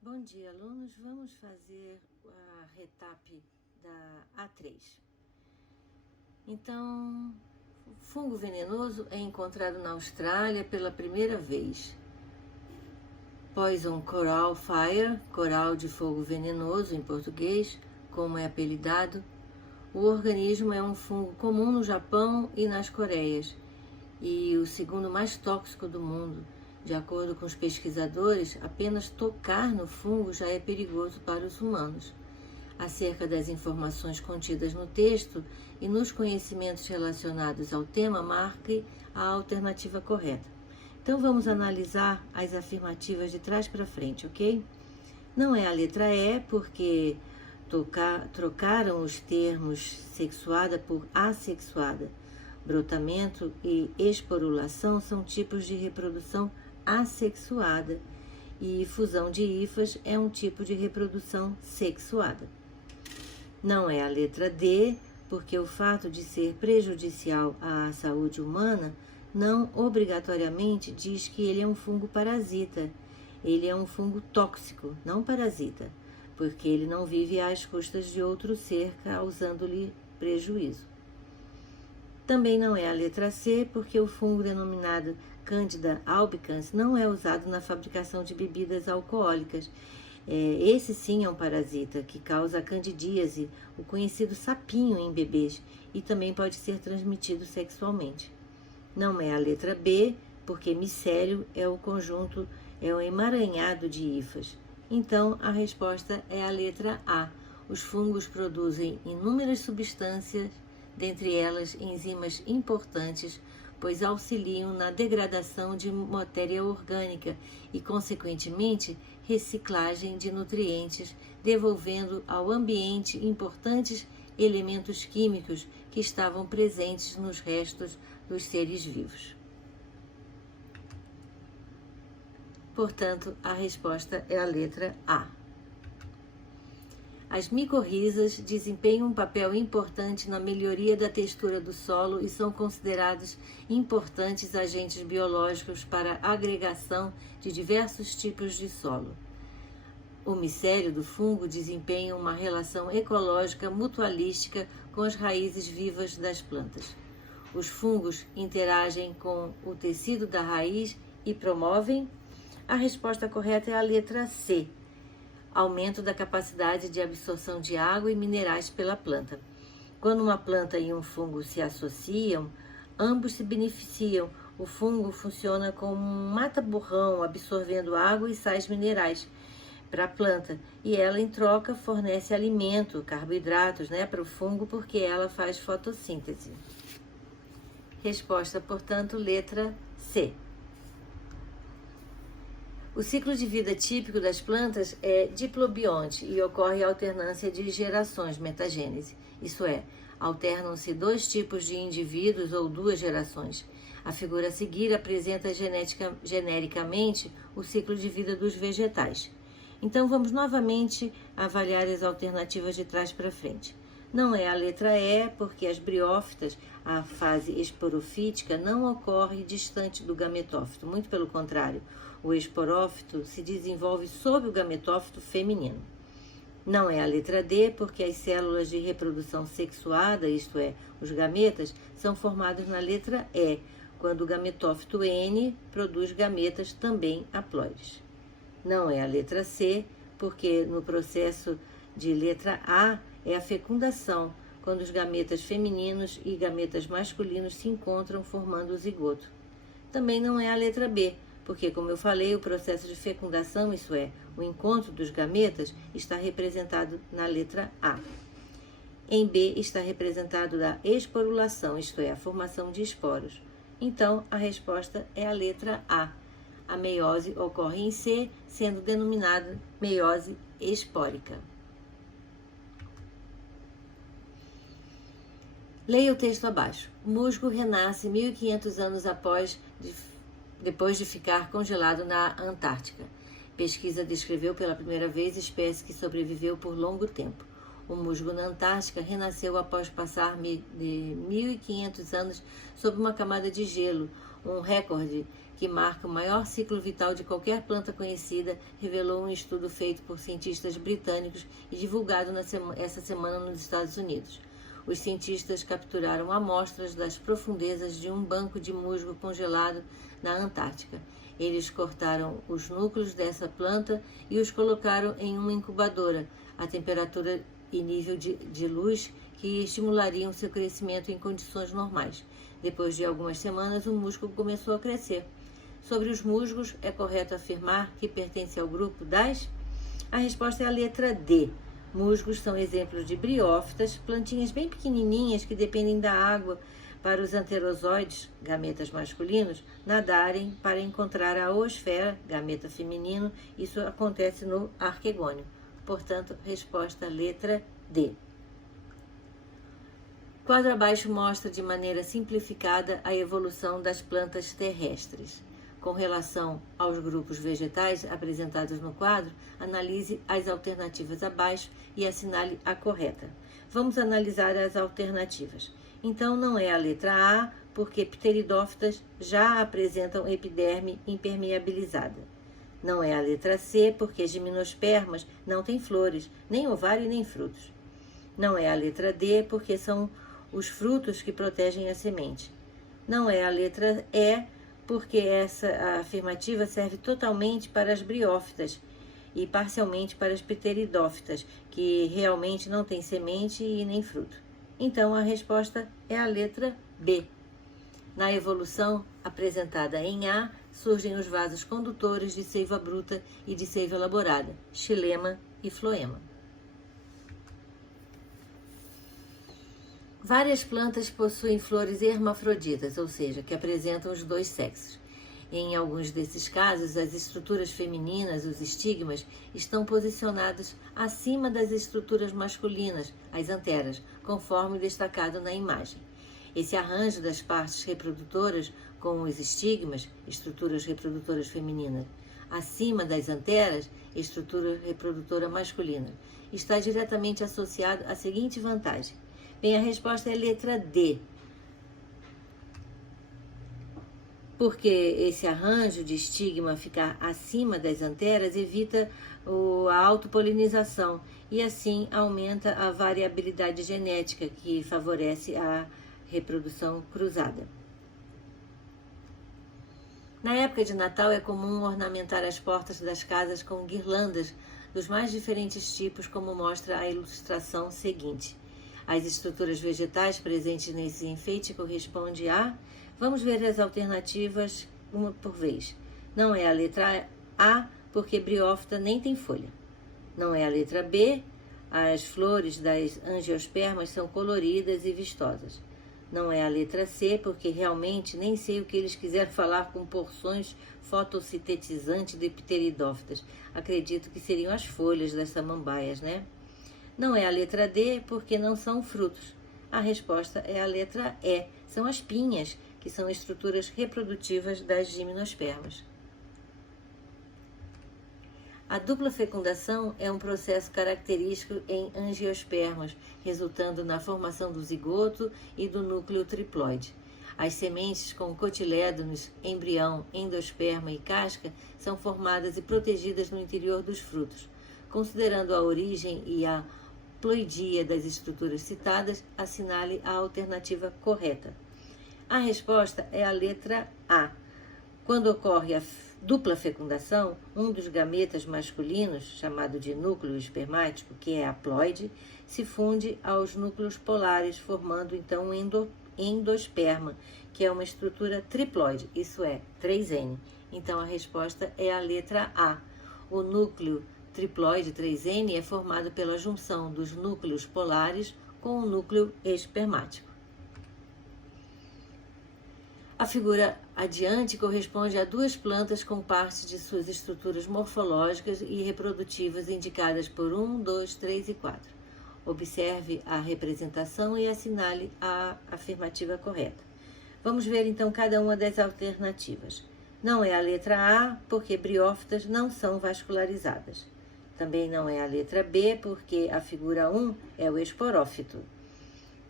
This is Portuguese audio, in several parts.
Bom dia, alunos. Vamos fazer a retap da A3. Então, o fungo venenoso é encontrado na Austrália pela primeira vez. Poison Coral Fire, coral de fogo venenoso em português, como é apelidado. O organismo é um fungo comum no Japão e nas Coreias, e o segundo mais tóxico do mundo. De acordo com os pesquisadores, apenas tocar no fungo já é perigoso para os humanos. Acerca das informações contidas no texto e nos conhecimentos relacionados ao tema, marque a alternativa correta. Então vamos analisar as afirmativas de trás para frente, ok? Não é a letra E, porque trocaram os termos sexuada por assexuada. Brotamento e esporulação são tipos de reprodução assexuada e fusão de hifas é um tipo de reprodução sexuada. Não é a letra D, porque o fato de ser prejudicial à saúde humana não obrigatoriamente diz que ele é um fungo parasita. Ele é um fungo tóxico, não parasita, porque ele não vive às custas de outro ser, causando-lhe prejuízo. Também não é a letra C, porque o fungo denominado Candida albicans não é usado na fabricação de bebidas alcoólicas. Esse sim é um parasita que causa a candidíase, o conhecido sapinho em bebês, e também pode ser transmitido sexualmente. Não é a letra B, porque micélio é o conjunto, é um emaranhado de hifas. Então, a resposta é a letra A. Os fungos produzem inúmeras substâncias, dentre elas enzimas importantes, pois auxiliam na degradação de matéria orgânica e, consequentemente, reciclagem de nutrientes, devolvendo ao ambiente importantes elementos químicos que estavam presentes nos restos dos seres vivos. Portanto, a resposta é a letra A. As micorrizas desempenham um papel importante na melhoria da textura do solo e são considerados importantes agentes biológicos para a agregação de diversos tipos de solo. O micélio do fungo desempenha uma relação ecológica mutualística com as raízes vivas das plantas. Os fungos interagem com o tecido da raiz e promovem. A resposta correta é a letra C. Aumento da capacidade de absorção de água e minerais pela planta. Quando uma planta e um fungo se associam, ambos se beneficiam. O fungo funciona como um mata-borrão, absorvendo água e sais minerais para a planta, e ela, em troca, fornece alimento, carboidratos, para o fungo, porque ela faz fotossíntese. Resposta, portanto, letra C. O ciclo de vida típico das plantas é diplobionte e ocorre a alternância de gerações, metagênese. Isso é, alternam-se dois tipos de indivíduos ou duas gerações. A figura a seguir apresenta genericamente o ciclo de vida dos vegetais. Então vamos novamente avaliar as alternativas de trás para frente. Não é a letra E, porque as briófitas, a fase esporofítica, não ocorre distante do gametófito. Muito pelo contrário, o esporófito se desenvolve sob o gametófito feminino. Não é a letra D, porque as células de reprodução sexuada, isto é, os gametas, são formados na letra E, quando o gametófito N produz gametas também haploides. Não é a letra C, porque no processo de letra A é a fecundação, quando os gametas femininos e gametas masculinos se encontram formando o zigoto. Também não é a letra B, porque, como eu falei, o processo de fecundação, isso é, o encontro dos gametas, está representado na letra A. Em B está representado a esporulação, isto é, a formação de esporos. Então, a resposta é a letra A. A meiose ocorre em C, sendo denominada meiose espórica. Leia o texto abaixo. O musgo renasce 1.500 anos depois de ficar congelado na Antártica. Pesquisa descreveu pela primeira vez espécie que sobreviveu por longo tempo. O musgo na Antártica renasceu após passar de 1.500 anos sob uma camada de gelo, Um recorde que marca o maior ciclo vital de qualquer planta conhecida, revelou um estudo feito por cientistas britânicos e divulgado essa semana nos Estados Unidos. Os cientistas capturaram amostras das profundezas de um banco de musgo congelado na Antártica. Eles cortaram os núcleos dessa planta e os colocaram em uma incubadora, a temperatura e nível de luz que estimulariam seu crescimento em condições normais. Depois de algumas semanas, o musgo começou a crescer. Sobre os musgos, é correto afirmar que pertence ao grupo das? A resposta é a letra D. Musgos são exemplos de briófitas, plantinhas bem pequenininhas que dependem da água para os anterozoides, gametas masculinos, nadarem para encontrar a oosfera, gameta feminino. Isso acontece no arquegônio. Portanto, resposta letra D. O quadro abaixo mostra de maneira simplificada a evolução das plantas terrestres. Com relação aos grupos vegetais apresentados no quadro, analise as alternativas abaixo e assinale a correta. Vamos analisar as alternativas. Então, não é a letra A, porque pteridófitas já apresentam epiderme impermeabilizada. Não é a letra C, porque gimnospermas não têm flores, nem ovário nem frutos. Não é a letra D, porque são os frutos que protegem a semente. Não é a letra E, porque essa afirmativa serve totalmente para as briófitas e parcialmente para as pteridófitas, que realmente não têm semente e nem fruto. Então, a resposta é a letra B. Na evolução apresentada em A, surgem os vasos condutores de seiva bruta e de seiva elaborada, xilema e floema. Várias plantas possuem flores hermafroditas, ou seja, que apresentam os dois sexos. Em alguns desses casos, as estruturas femininas, os estigmas, estão posicionados acima das estruturas masculinas, as anteras, conforme destacado na imagem. Esse arranjo das partes reprodutoras com os estigmas, estruturas reprodutoras femininas, acima das anteras, estrutura reprodutora masculina, está diretamente associado à seguinte vantagem. Bem, a resposta é a letra D. Porque esse arranjo de estigma ficar acima das anteras evita a autopolinização e assim aumenta a variabilidade genética que favorece a reprodução cruzada. Na época de Natal é comum ornamentar as portas das casas com guirlandas dos mais diferentes tipos, como mostra a ilustração seguinte. As estruturas vegetais presentes nesse enfeite correspondem a... Vamos ver as alternativas uma por vez. Não é a letra A, porque briófita nem tem folha. Não é a letra B, as flores das angiospermas são coloridas e vistosas. Não é a letra C, porque realmente nem sei o que eles quiseram falar com porções fotossintetizantes de pteridófitas. Acredito que seriam as folhas das samambaias, né? Não é a letra D, porque não são frutos. A resposta é a letra E, são as pinhas, que são estruturas reprodutivas das gimnospermas. A dupla fecundação é um processo característico em angiospermas, resultando na formação do zigoto e do núcleo triploide. As sementes com cotilédonos, embrião, endosperma e casca são formadas e protegidas no interior dos frutos. Considerando a origem e a ploidia das estruturas citadas, assinale a alternativa correta. A resposta é a letra A. Quando ocorre a dupla fecundação, um dos gametas masculinos, chamado de núcleo espermático, que é a ploide, se funde aos núcleos polares, formando então um endosperma, que é uma estrutura triploide, isso é, 3N. Então a resposta é a letra A. O núcleo triploide 3N é formado pela junção dos núcleos polares com o núcleo espermático. A figura adiante corresponde a duas plantas com partes de suas estruturas morfológicas e reprodutivas indicadas por 1, 2, 3 e 4. Observe a representação e assinale a afirmativa correta. Vamos ver então cada uma das alternativas. Não é a letra A, porque briófitas não são vascularizadas. Também não é a letra B, porque a figura 1 é o esporófito.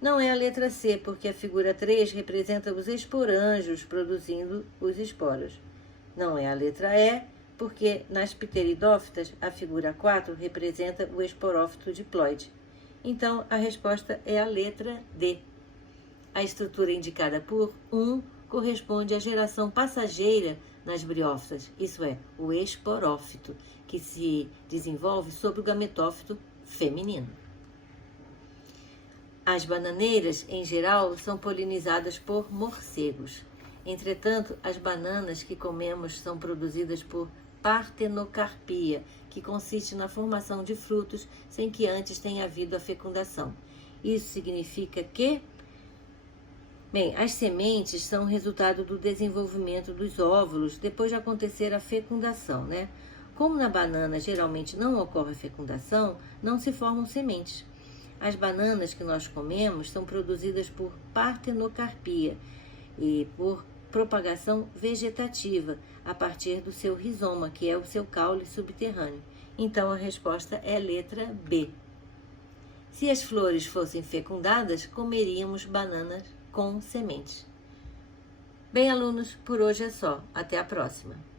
Não é a letra C, porque a figura 3 representa os esporângios produzindo os esporos. Não é a letra E, porque nas pteridófitas a figura 4 representa o esporófito diploide. Então, a resposta é a letra D. A estrutura indicada por 1 corresponde à geração passageira nas briófitas, isso é, o esporófito, que se desenvolve sobre o gametófito feminino. As bananeiras, em geral, são polinizadas por morcegos. Entretanto, as bananas que comemos são produzidas por partenocarpia, que consiste na formação de frutos sem que antes tenha havido a fecundação. Isso significa que, as sementes são resultado do desenvolvimento dos óvulos depois de acontecer a fecundação, né? Como na banana geralmente não ocorre a fecundação, não se formam sementes. As bananas que nós comemos são produzidas por partenocarpia e por propagação vegetativa a partir do seu rizoma, que é o seu caule subterrâneo. Então, a resposta é a letra B. Se as flores fossem fecundadas, comeríamos bananas com sementes. Bem, alunos, por hoje é só. Até a próxima.